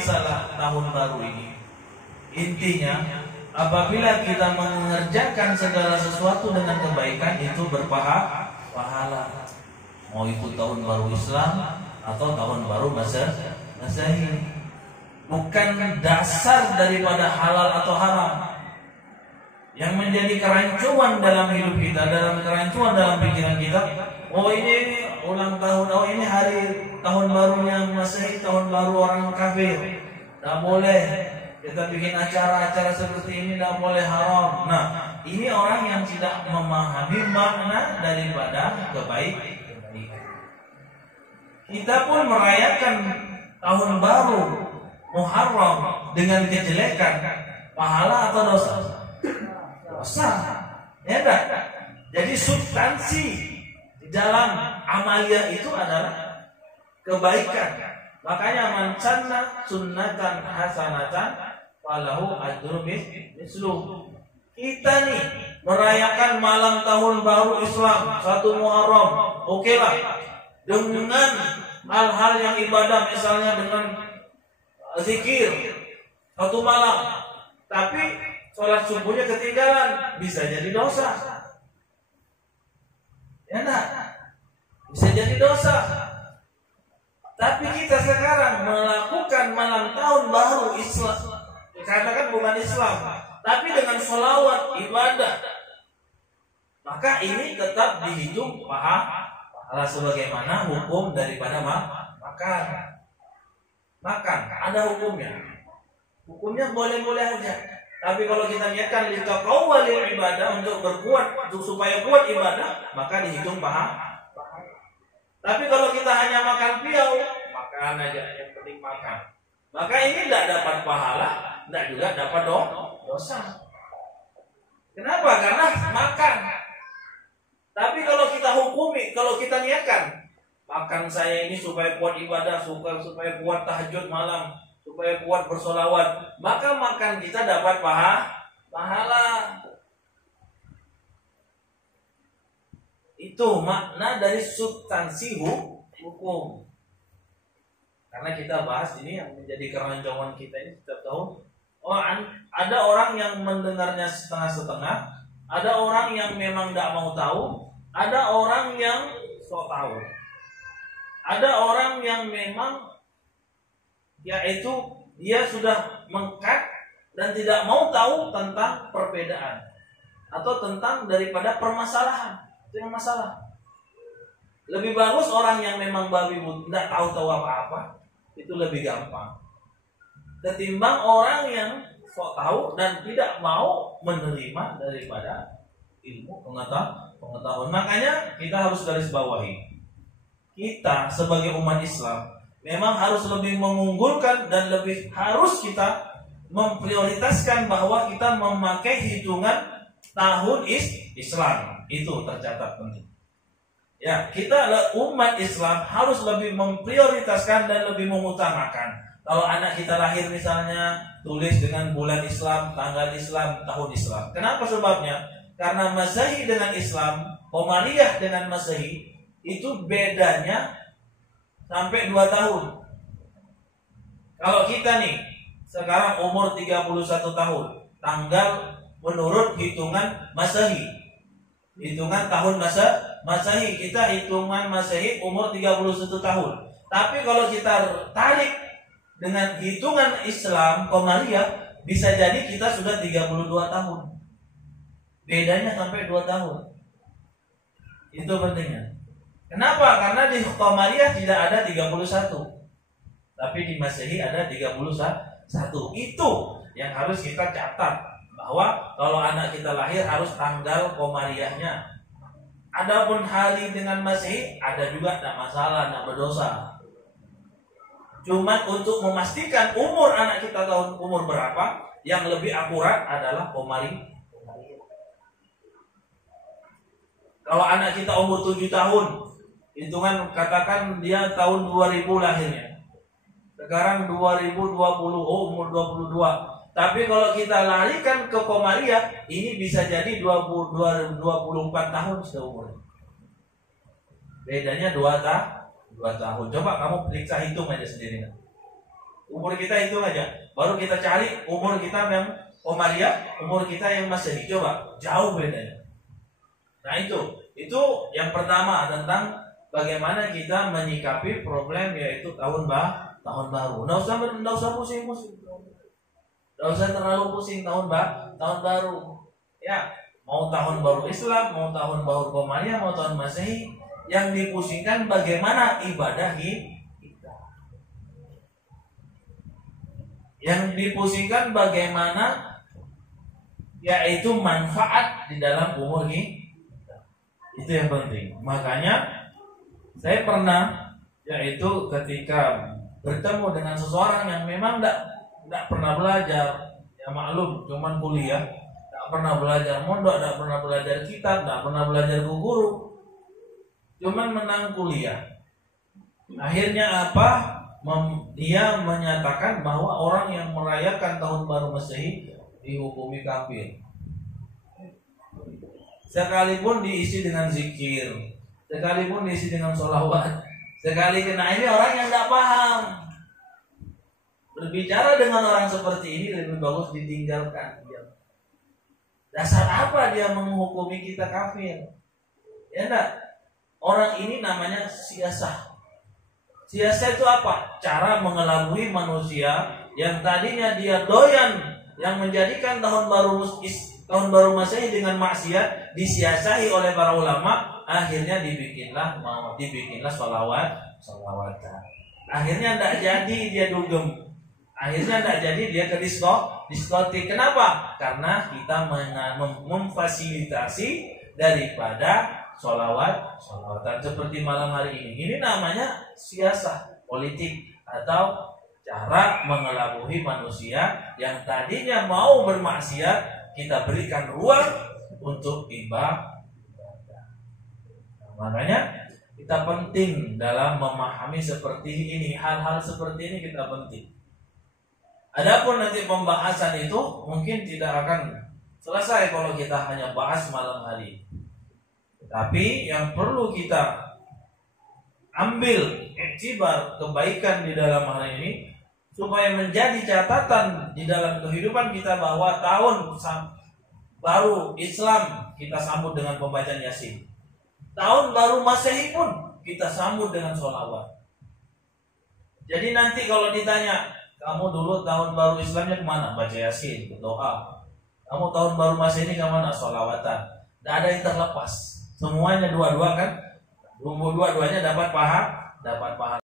masalah tahun baru ini, intinya apabila kita mengerjakan segala sesuatu dengan kebaikan itu berpahala. Mau itu tahun baru Islam atau tahun baru Masehi, bukan dasar daripada halal atau haram. Yang menjadi kerancuan dalam hidup kita, kerancuan dalam pikiran kita, oh ini ulang tahun, oh ini hari tahun barunya Masehi, tahun baru orang kafir, tidak boleh kita bikin acara-acara seperti ini, tidak boleh, haram. Nah, ini orang yang tidak memahami makna daripada kebaikan. Kita pun merayakan tahun baru Muharram dengan kejelekan, pahala atau dosa? Dosa, ya tak? Jadi substansi di dalam amalia itu adalah kebaikan. Makanya man sanna sunnatan hasanatan falahu ajru mislu. Kita nih merayakan malam tahun baru Islam 1 Muharram, oke lah, dengan hal-hal yang ibadah, misalnya dengan zikir 1 malam, tapi sholat subuhnya ketinggalan, bisa jadi dosa. Ya enggak? Bisa jadi dosa. Tapi kita sekarang melakukan malam tahun baru Islam, dikatakan bukan Islam, tapi dengan sholawat ibadah, maka ini tetap dihitung pahala sebagaimana hukum daripada makan. Makan ada hukumnya. Hukumnya boleh-boleh aja. Tapi kalau kita niatkan litaqawwalil ibadah, untuk berkuat, supaya kuat ibadah, maka dihitung pahala. Tapi kalau kita hanya makan piau, makan aja, yang penting makan, maka ini tidak dapat pahala, tidak juga dapat dosa. Kenapa? Karena makan. Tapi kalau kita hukumi, kalau kita niatkan, makan saya ini supaya kuat ibadah, supaya kuat tahajud malam, supaya kuat bersolawat, maka makan kita dapat pahala. Itu makna dari substansi hukum. Karena kita bahas ini yang menjadi kerancuan kita ini setiap tahun. Oh, ada orang yang mendengarnya setengah-setengah, ada orang yang memang tidak mau tahu, ada orang yang sok tahu, ada orang yang memang yaitu dia sudah mengkat dan tidak mau tahu tentang perbedaan atau tentang daripada permasalahan. Itu yang masalah. Lebih bagus orang yang memang babi buta, tidak tahu apa-apa, itu lebih gampang ketimbang orang yang sok tahu dan tidak mau menerima daripada ilmu pengetahuan. Makanya kita harus garis bawahi, kita sebagai umat Islam memang harus lebih mengunggulkan dan lebih harus kita memprioritaskan bahwa kita memakai hitungan tahun Islam. Itu tercatat penting. Ya, kita umat Islam harus lebih memprioritaskan dan lebih mengutamakan. Kalau anak kita lahir misalnya, tulis dengan bulan Islam, tanggal Islam, tahun Islam. Kenapa sebabnya? Karena Masehi dengan Islam, Qamariyah dengan Masehi, itu bedanya sampai 2 tahun. Kalau kita nih sekarang umur 31 tahun, tanggal menurut hitungan Masehi, hitungan tahun Masehi, kita hitungan Masehi umur 31 tahun. Tapi kalau kita tarik dengan hitungan Islam Qamariyah, bisa jadi kita sudah 32 tahun. Bedanya sampai 2 tahun. Itu pentingnya. Kenapa? Karena di Qamariyah tidak ada 31, tapi di Masehi ada 31. Itu yang harus kita catat, bahwa kalau anak kita lahir harus tanggal Qamariyahnya. Adapun hari dengan Masehi ada juga, tidak masalah, tidak berdosa. Cuma untuk memastikan umur anak kita tahun umur berapa, yang lebih akurat adalah Qamariyah. Kalau anak kita umur 7 tahun, hitungan katakan dia tahun 2000 lahirnya. Sekarang 2020, oh umur 22. Tapi kalau kita larikan ke Qamariyah, ini bisa jadi 24 tahun sudah umurnya. Bedanya 2 tahun. Coba kamu periksa, hitung aja sendiri. Umur kita itu aja. Baru kita cari umur kita yang Qamariyah, umur kita yang Masehi. Coba, jauh bedanya. Nah itu yang pertama tentang bagaimana kita menyikapi problem yaitu tahun baru. Nggak usah pusing. Nggak usah terlalu pusing tahun baru. Ya, mau tahun baru Islam, mau tahun baru Qamariyah, mau tahun Masehi, yang dipusingkan bagaimana ibadah kita. Yang dipusingkan bagaimana yaitu manfaat di dalam umur kita. Itu yang penting. Makanya saya pernah yaitu ketika bertemu dengan seseorang yang memang tidak pernah belajar, ya maklum, cuman kuliah, tidak pernah belajar mondok, tidak pernah belajar kitab, tidak pernah belajar ke guru, cuman menang kuliah. Akhirnya apa? Dia menyatakan bahwa orang yang merayakan tahun baru Masehi dihukumi kafir. Sekalipun diisi dengan zikir, sekalipun diisi dengan sholawat, sekali kena ini orang yang tidak paham. Berbicara dengan orang seperti ini lebih bagus ditinggalkan. Dasar apa dia menghukumi kita kafir? Ya enggak? Orang ini namanya siasah. Siasah itu apa? Cara mengelabui manusia yang tadinya dia doyan, yang menjadikan tahun baru Masehi dengan maksiat disiasahi oleh para ulama, akhirnya dibikinlah sholawatan. Akhirnya tidak jadi dia dugem, akhirnya tidak jadi dia ke diskotik. Kenapa? Karena kita memfasilitasi daripada sholawatan seperti malam hari ini. Ini namanya siasah politik atau cara mengelabui manusia yang tadinya mau bermaksiat, kita berikan ruang untuk ibadah. Makanya kita penting dalam memahami seperti ini, hal-hal seperti ini kita penting. Adapun nanti pembahasan itu mungkin tidak akan selesai kalau kita hanya bahas malam hari. Tapi yang perlu kita ambil iktibar kebaikan di dalam hal ini supaya menjadi catatan di dalam kehidupan kita bahwa tahun baru Islam kita sambut dengan pembacaan Yasin. Tahun baru Masehi pun kita sambut dengan sholawat. Jadi nanti kalau ditanya, kamu dulu tahun baru Islamnya kemana? Baca Yasin, berdoa. Kamu tahun baru Masehi ini kemana? Sholawatan. Tidak ada yang terlepas. Semuanya dua-dua kan? Dua-duanya dapat pahala.